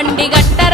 మండిగట్ట